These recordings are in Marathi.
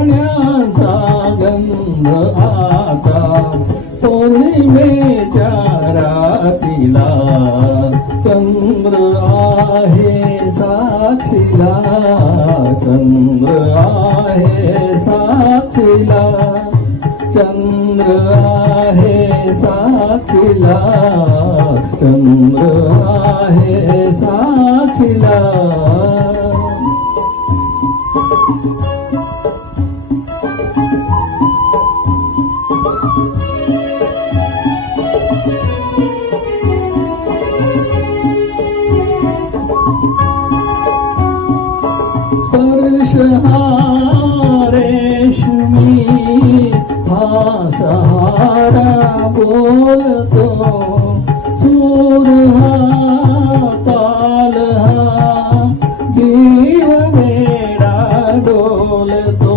पाण्याचा गंध आता पौर्णिमेच्या रातीला चंद्र आहे साक्षीला, चंद्र आहे साक्षीला, चंद्र आहे साक्षीला, चंद्र आहे साक्षीला. स्पर्श हा रेशमी हा सहारा बोलतो, सूर हा ताल हा जीव वेडा डोलतो.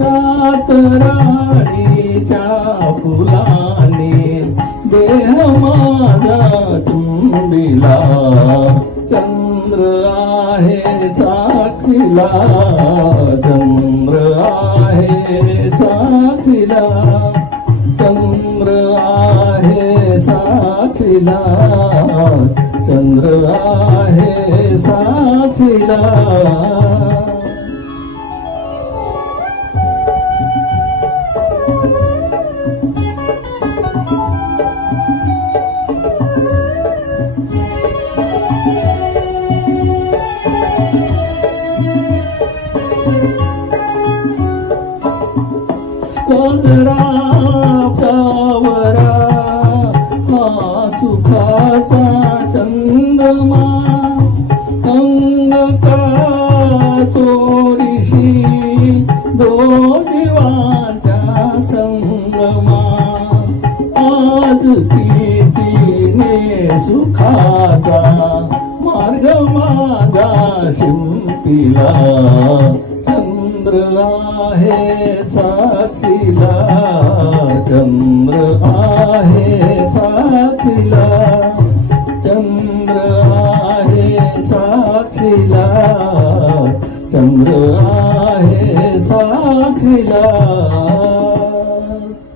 रात राणीच्या फुलाने देह माझा तुंबिला, चंद्र आहे साक्षीला, चंद्र आहे साक्षीला, चंद्र आहे साक्षीला, चंद्र आहे साक्षीला. कोदरा कावरा हा सुखाचा चंद्रमा, अंगका चोरीशी दोघीवाच्या संगमा. आज कितीने सुखाचा मार्ग माझा शिंपिला, चंद्र आहे साक्षीला, चंद्र आहे साक्षीला, चंद्र आहे साक्षीला, चंद्र आहे साक्षीला.